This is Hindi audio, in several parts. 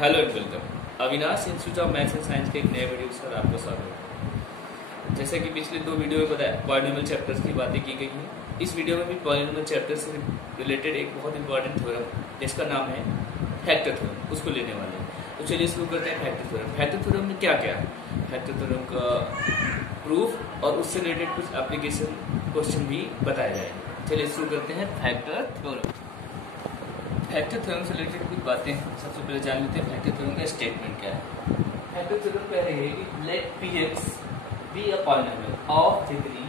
Hello and welcome. Avinash institute of maths and science के एक नए वीडियो पर आपका स्वागत है। जैसे कि पिछले दो वीडियो में बताया पॉलिनोमियल चैप्टर्स की बातें की गई हैं, इस वीडियो में भी पॉलिनोमियल चैप्टर से रिलेटेड एक बहुत इंपॉर्टेंट थ्योरम जिसका नाम है फैक्टर थ्योरम, उसको लेने वाले हैं। तो चलिए शुरू करते हैं फैक्टर थ्योरम। फैक्टर थ्योरम में क्या क्या है, फैक्टर थ्योरम का प्रूफ और उससे रिलेटेड कुछ एप्लीकेशन क्वेश्चन भी बताए जाएंगे। चलिए शुरू करते हैं फैक्टर थ्योरम। फैक्टर थ्योरम से रिलेटेड कुछ बातें सबसे पहले जान लेते हैं। फैक्टर थ्योरम का स्टेटमेंट क्या है। फैक्टर थ्योरम कह रही है कि let px be a polynomial of degree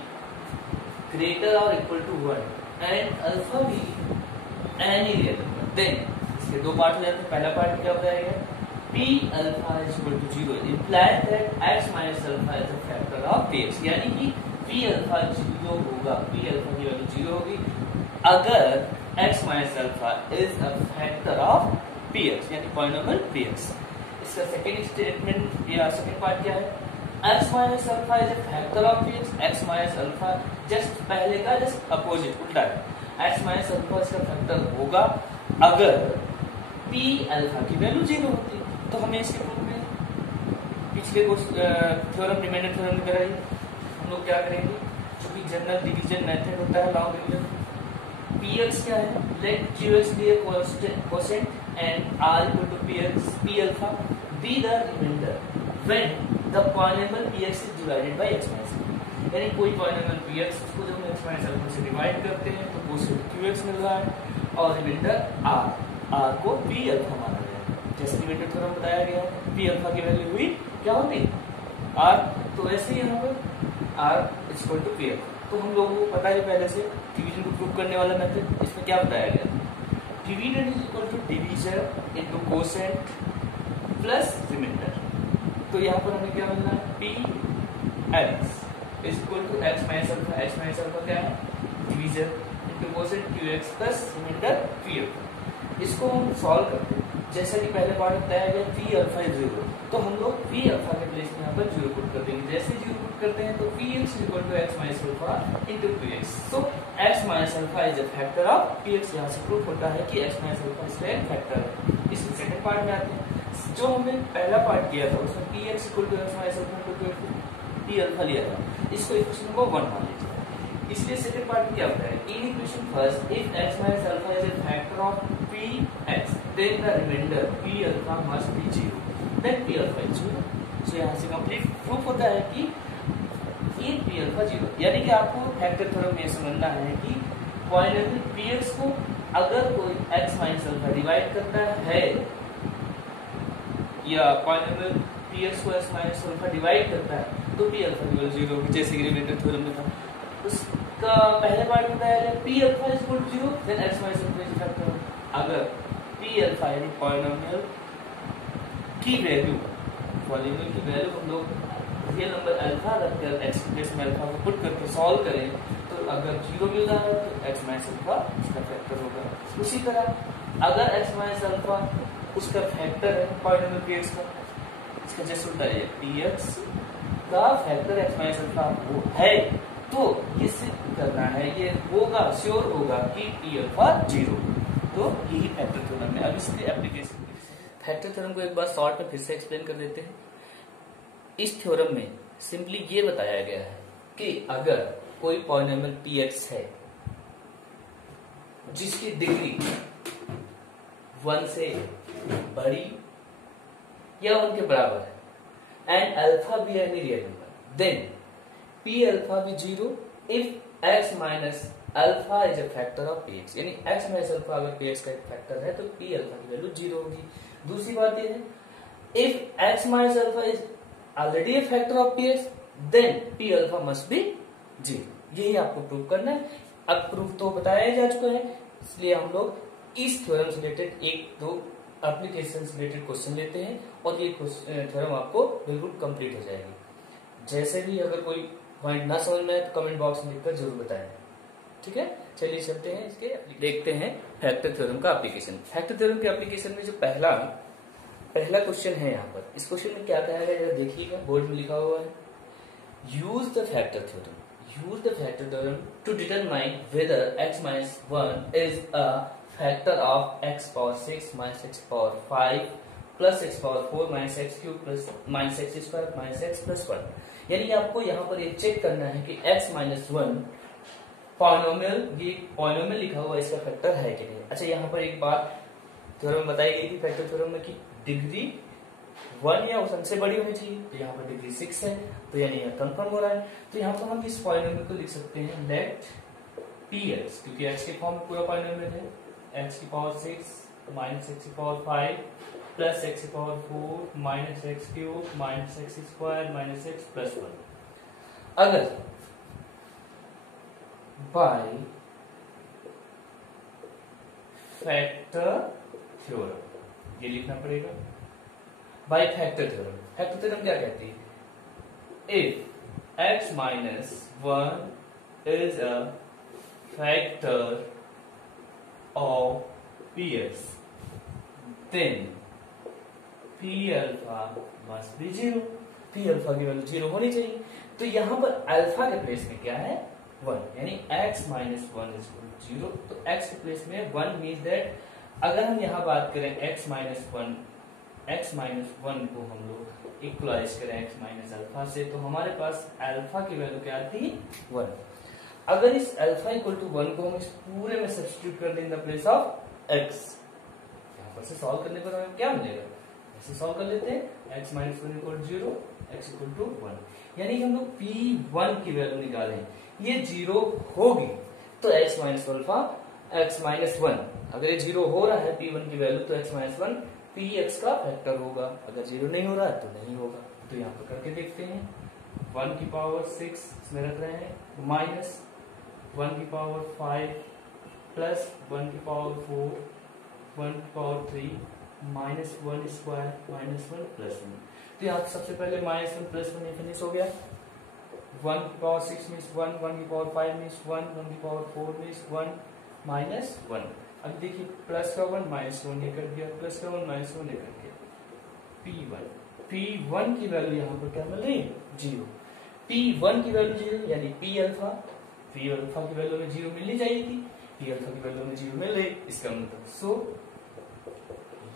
greater और equal to 1 and alpha be any real number. Then इसके दो पार्ट हो जाते हैं। पहला पार्ट क्या बताएगा, p alpha is equal to 0 implies that x minus alpha is a factor of px, यानी कि p अल्फा 0 होगा, p अल्फा की वैल्यू 0 होगी अगर x minus alpha is a factor of px, यानी पॉलिनोमियल px। इसका सेकेंड स्टेटमेंट या सेकेंड पार्ट क्या है, x minus alpha is a factor of px। x minus alpha just पहले का जस्ट अपोजिट उल्टा है, x माइनस अल्फा इसका फैक्टर होगा अगर p अल्फा की वैल्यू 0 होती है। तो हमें इसके प्रूफ में पिछले थ्योरम रिमाइंडर थ्योरम में कराई, हम लोग क्या करेंगे, जो कि जनरल डिवीजन मेथड होता है लॉन्ग डिवीजन। px क्या है, late qx be a quotient and r equal to px p alpha be the remainder when the polynomial px is divided by x minus alpha, यानी कोई पॉलिनोमियल px उसको जब हम x minus alpha से डिवाइड करते हैं तो कोसेंट qx मिल रहा है और रिमाइंडर r को p alpha माना गया है। जैसे रिमाइंडर थ्योरम बताया गया है, p alpha की वैल्यू हुई क्या होगी r, तो ऐसे ही यहाँ पर r is equal to p alpha। तो हम लोगों को पता है पहले से डिवीजन को प्रूव करने वाला मेथड, इसमें क्या बताया गया, division is equal to division into quotient plus remainder. तो यहाँ पर हमें क्या मिलना है, p x is equal to x minus alpha, x minus alpha क्या है division into quotient qx plus remainder p alpha. इसको हम सॉल्व करते हैं, जैसा कि पहले पार्ट में बताया गया p अल्फा इज 0, तो हम लोग p अल्फा के प्लेस में यहाँ पर 0 पुट कर देंगे। जैसे 0 पुट करते हैं तो px is equal to x minus alpha into px। तो x minus alpha is a factor of px, यहाँ से प्रूफ होता है कि x माइनस अल्फा इसका एक फैक्टर है। इस सेकंड पार्ट में आते हैं, जो हमने पहला पार्ट किया था उसमें px equal to x minus alpha into p alpha लिया था, इसको इक्वेशन नंबर 1 मान लीजिए। इसलिए सेकंड पार्ट में क्या होता है, in equation first if x minus alpha is a factor of px then the remainder p alpha must be 0, then p alpha is 0। सो यहाँ से कंप्लीट प्रूफ होता है कि इन p alpha 0, यानी कि आपको फैक्टर थ्योरम में समझना है कि पॉलिनोमियल px को अगर कोई x माइनस अल्फा डिवाइड करता है या पॉलिनोमियल px को x माइनस अल्फा डिवाइड करता है तो p alpha की वैल्यू 0 होगी, जैसे कि रिमाइंडर थ्योरम में था। उसका पहले पार्ट में बताया गया p alpha is equal to 0 then x minus alpha is factor. अगर p alpha यानी पॉलिनोमियल की वैल्यू हम लोग रियल नंबर अल्फा रखकर x के प्लेस में अल्फा को पुट करके सॉल्व करें तो अगर 0 मिल रहा है तो x माइनस अल्फा इसका फैक्टर होगा। उसी तरह अगर x माइनस अल्फा उसका फैक्टर है पॉलिनोमियल px का, इसका जस्ट उल्टा है, px का फैक्टर x माइनस अल्फा वो है, तो ये सिद्ध करना है, ये होगा श्योर होगा कि p अल्फा 0। तो यही फैक्टर थ्योरम है। अब इसके एप्लीकेशन, फैक्टर थ्योरम को एक बार शॉर्ट में फिर से एक्सप्लेन कर देते हैं। इस थ्योरम में सिंपली ये बताया गया है कि अगर कोई पॉलिनोमियल px है जिसकी डिग्री 1 से बड़ी या 1 के बराबर है एंड अल्फा भी any real number, then p alpha भी 0 if x minus alpha is a factor of px, यानी x माइनस अल्फा अगर px का एक फैक्टर है तो p अल्फा की वैल्यू 0 होगी। दूसरी बात ये है, if x minus alpha is already a factor of px then p alpha must be 0। यही आपको प्रूव करना है। अब प्रूफ तो बताया जा चुका है, इसलिए हम लोग इस थ्योरम से रिलेटेड एक दो एप्लीकेशन से रिलेटेड क्वेश्चन लेते हैं और ये थ्योरम आपको बिल्कुल कंप्लीट हो जाएगी। जैसे भी अगर कोई पॉइंट ना समझ में आए तो कमेंट बॉक्स में लिखकर जरूर बताएं, ठीक है। चलिए चलते हैं इसके देखते हैं फैक्टर थ्योरम का एप्लीकेशन। फैक्टर थ्योरम के एप्लीकेशन में जो पहला क्वेश्चन है यहाँ पर, इस क्वेश्चन में क्या कहा गया जरा देखिएगा, बोर्ड में लिखा हुआ है, use the factor theorem to determine whether x minus 1 is a factor of x power 6 minus x power 5 plus x power 4 minus x cube plus minus x square minus x plus 1। यानी आपको यहाँ पर ये चेक करना है कि x माइनस 1 पॉलिनोमियल, ये पॉलिनोमियल लिखा हुआ इसका फैक्टर है कि नहीं। अच्छा, यहाँ पर एक बात थ्योरम बताई गई थी फैक्टर थ्योरम में कि डिग्री 1 या उससे बड़ी होनी चाहिए, तो यहाँ पर डिग्री 6 है, तो यानी यह कंफर्म हो रहा है। तो यहाँ पर हम इस पॉलिनोमियल को लिख सकते हैं लेट px, क्योंकि x के फॉर्म में पूरा पॉलिनोमियल है, x की पावर 6 माइनस x की पावर 5 प्लस x की power 4 minus x cube minus x square minus x plus 1। अगर बाय फैक्टर थ्योरम, ये लिखना पड़ेगा bye factor theorem. Factor theorem क्या कहती है? If x minus 1 is a factor of px, then p alpha must be 0। p alpha की वैल्यू 0 होनी चाहिए। तो यहां पर अल्फा के प्लेस में क्या है? 1, यानी x माइनस 1 इज 0। तो x के प्लेस में 1 मीन्स दैट अगर हम यहाँ बात करें x माइनस 1 को हम लोग इक्वलाइज करें x माइनस अल्फा से, तो हमारे पास अल्फा की वैल्यू क्या आती? 1। अगर इस अल्फा इक्वल टू 1 को हम इस पूरे में सब्स्टिट्यूट कर दें in the place of x, यहाँ पर से सॉल्व करने पर हमें क्या मिलेगा? ऐसे सॉल्व कर लेते हैं, x minus 1 equal 0, x equal to 1। यानी कि हम लोग p1 की वैल्यू निकालें, ये 0 होगी तो x minus alpha x minus 1, अगर ये 0 हो रहा है p1 की वैल्यू तो x माइनस 1 px का फैक्टर होगा, अगर 0 नहीं हो रहा है तो नहीं होगा। तो यहाँ पर करके देखते हैं, 1 की पावर 6 इसमें रख रहे हैं माइनस 1 की पावर 5 प्लस 1 की पावर 4 1 की power 3 minus 1 square minus 1 plus 1। तो यहाँ सबसे पहले माइनस 1 प्लस 1 फिनिश हो गया। 1 की पावर 6 मीन्स 1, 1 की पावर 5 मीन्स 1, 1 की पावर 4 मीन्स 1 माइनस 1। अब देखिए प्लस का 1 माइनस 1 ये कर दिया, प्लस का 1 माइनस 1 ये कर दिया। p1 की वैल्यू यहाँ पर क्या मिल रही है? 0। p1 की वैल्यू 0, यानी p अल्फा की वैल्यू में 0 मिलनी चाहिए थी, p अल्फा की वैल्यू में 0 मिल रही, इसका मतलब so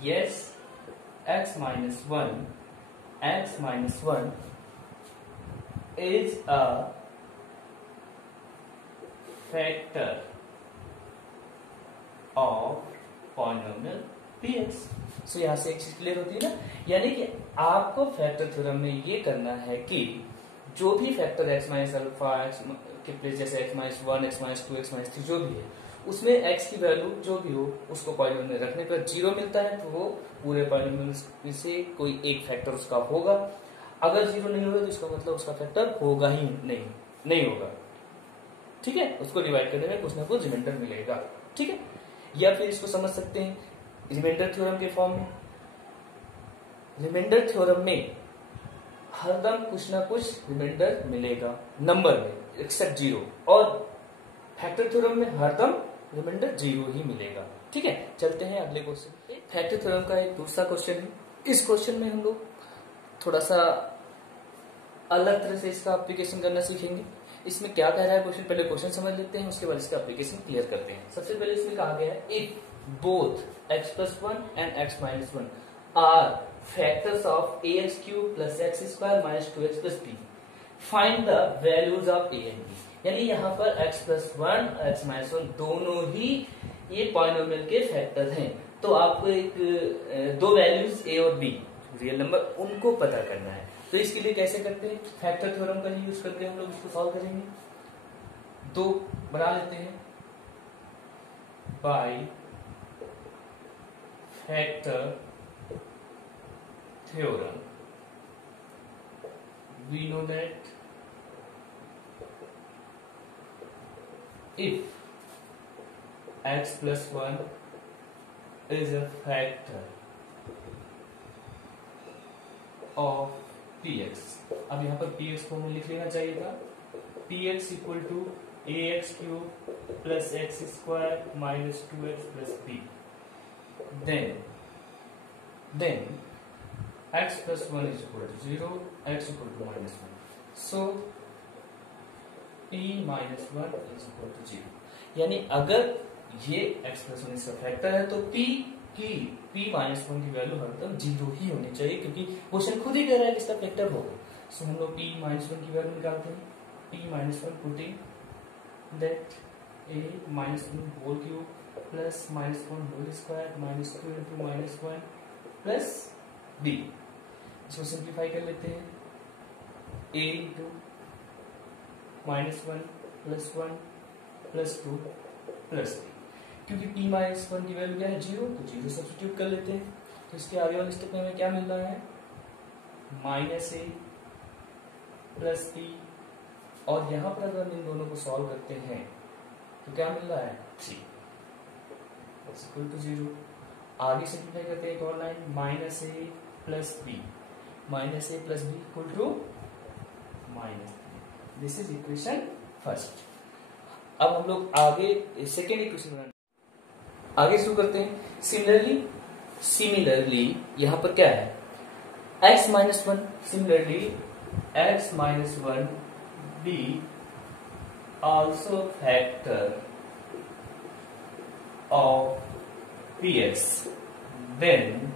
yes x minus 1 is a factor of polynomial px। सो यहां से एक चीज क्लियर होती है ना, यानी कि आपको फैक्टर थ्योरम में ये करना है कि जो भी factor x minus alpha x के प्लेस जैसे x minus 1 x minus 2 x minus 3 जो भी है, उसमें x की वैल्यू जो भी हो उसको पॉलिनोमियल में रखने पर 0 मिलता है, तो वो पूरे पॉलिनोमियल से कोई एक फैक्टर उसका होगा। अगर 0 नहीं होगा तो इसका मतलब उसका फैक्टर होगा ही नहीं होगा। ठीक है, उसको डिवाइड करने में कुछ ना कुछ रिमाइंडर मिलेगा। ठीक है, या फिर इसको समझ सकते हैं रिमाइंडर थ्योरम के फॉर्म में। रिमाइंडर थ्योरम में हरदम कुछ ना कुछ रिमाइंडर मिलेगा नंबर में एक्सेप्ट 0, और फैक्टर थ्योरम में हरदम रिमाइंडर 0 ही मिलेगा। ठीक है, चलते हैं अगले क्वेश्चन। फैक्टर थ्योरम का एक दूसरा क्वेश्चन है। इस क्वेश्चन में हम लोग थोड़ा सा अलग तरह से इसका एप्लीकेशन करना सीखेंगे। इसमें क्या कह रहा है क्वेश्चन, पहले क्वेश्चन समझ लेते हैं, उसके बाद इसका एप्लीकेशन क्लियर करते हैं। सबसे पहले इसमें कहा गया है if both x plus 1 and x minus 1 are factors of ax cube plus x square minus 2x plus b, find the values of a and b। यानी यहाँ पर x प्लस 1 x माइनस 1 दोनों ही ये पॉलिनोमियल के फैक्टर हैं, तो आपको एक दो वैल्यूज a और b रियल नंबर उनको पता करना है। तो इसके लिए कैसे करते हैं? फैक्टर थ्योरम का यूज करके हम लोग इसको सॉल्व करेंगे। दो बना लेते हैं by factor theorem. We know that if x plus 1 is a factor of px। अब यहाँ पर px को हमें लिख लेना चाहिए था, px equal to ax cube plus x square minus 2x plus b। then x plus 1 is equal to 0, x equal to minus 1, so p minus 1 is equal to 0। यानी अगर ये x plus 1 इसका फैक्टर है तो p कि p माइनस वन की वैल्यू हरदम 0 ही होनी चाहिए, क्योंकि क्वेश्चन खुद ही कह रहा है कि इसका फैक्टर होगा। सो हम लोग p माइनस वन की वैल्यू निकालते हैं। p minus one putting that a minus one whole cube plus minus one whole square minus 2 into minus one plus b। इसको सिंप्लीफाई कर लेते हैं। a into minus one plus one plus two plus b, क्योंकि p माइनस वन की वैल्यू क्या है 0, तो 0 सब्स्टिट्यूट कर लेते हैं। तो इसके आगे वाले स्टेप में हमें क्या मिल रहा है, माइनस a प्लस b, और यहां पर अगर हम इन दोनों को सॉल्व करते हैं तो क्या मिल रहा है 3 इक्वल टू 0। आगे सिंप्लीफाई करते हैं एक और line, minus a plus b, minus a plus b equal to minus 3। This is equation first. अब हम लोग आगे सेकेंड इक्वेशन बनाएंगे, आगे शुरू करते हैं। सिमिलरली यहां पर क्या है, x minus one, similarly x minus one be also factor of px then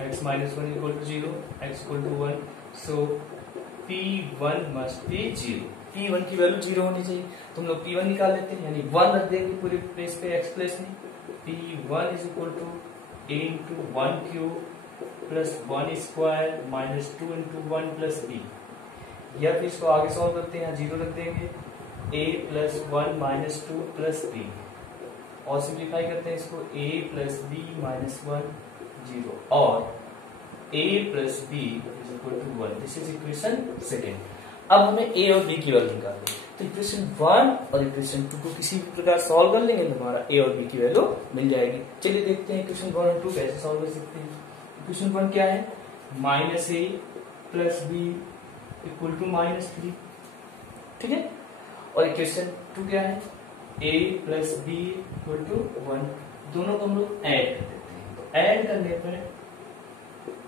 x minus one equal to 0, x equal to 1, so p1 must be 0। p1 की वैल्यू 0 होनी चाहिए, तो हम लोग p1 निकाल लेते हैं, यानी 1 रख देंगे पूरे प्लेस पे x प्लेस में। p1 is equal to a into 1 cube plus 1 square minus 2 into 1 plus b, या फिर इसको आगे सॉल्व करते हैं, यहाँ 0 रख देंगे, a plus 1 minus 2 plus b, और सिंप्लीफाई करते हैं इसको, a प्लस b माइनस 1 0 और a plus b is equal to 1। This is equation second. अब हमें a और b की वैल्यू निकालनी है, तो इक्वेशन 1 और इक्वेशन 2 को किसी भी प्रकार सॉल्व कर लेंगे तो हमारा a और b की वैल्यू मिल जाएगी। चलिए देखते हैं इक्वेशन 1 और 2 कैसे सॉल्व कर सकते हैं। इक्वेशन 1 क्या है, minus a plus b equal to minus 3, ठीक है। और इक्वेशन 2 क्या है, a plus b equal to 1। दोनों को हम लोग ऐड कर देते हैं, तो ऐड करने पर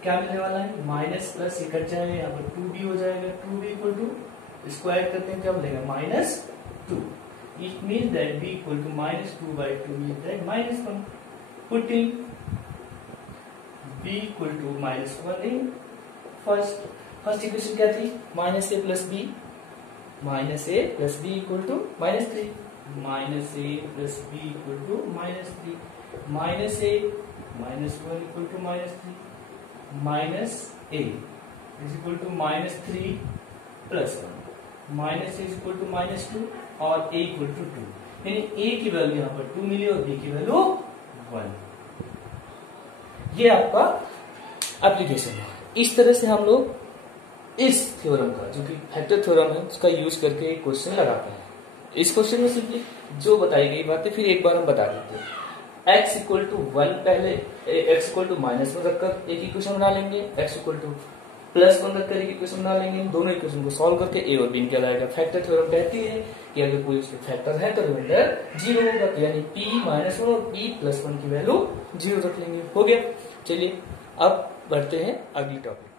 क्या मिलने वाला है, माइनस प्लस ये कट जाएगा, यहाँ पर 2b हो जाएगा, 2b इक्वल टू स्क्वायर करते हैं क्या मिलेगा, minus 2। It mean that b equal to minus 2 by 2 mean that minus 1। Putting b equal to minus 1 in first equation क्या थी, minus a plus b, minus a plus b equal to minus 3, minus a plus b equal to minus 3, minus a minus 1 equal to minus 3, minus a is equal to minus 3 plus 1, minus a is equal to minus 2 और a इक्वल टू 2, यानी a की वैल्यू यहाँ पर 2 मिली और b की वैल्यू 1। ये आपका एप्लीकेशन है। इस तरह से हम लोग इस थ्योरम का, जो कि फैक्टर थ्योरम है, उसका यूज करके एक क्वेश्चन लगाते हैं। इस क्वेश्चन में सिंपली जो बताई गई बातें फिर एक बार हम बता देते हैं। x इक्वल टू 1 पहले x इक्वल टू माइनस 1 रखकर एक इक्वेशन बना लेंगे, x इक्वल टू प्लस 1 रखकर एक इक्वेशन बना लेंगे। दोनों इक्वेशन को सॉल्व करके a और b निकल आएगा। फैक्टर थ्योरम कहती है कि अगर कोई उसके फैक्टर है तो रिमाइंडर 0 होगा, यानी p माइनस 1 और p प्लस 1 की वैल्यू 0 रख लेंगे। हो गया। चलिए अब बढ़ते हैं अगली टॉपिक।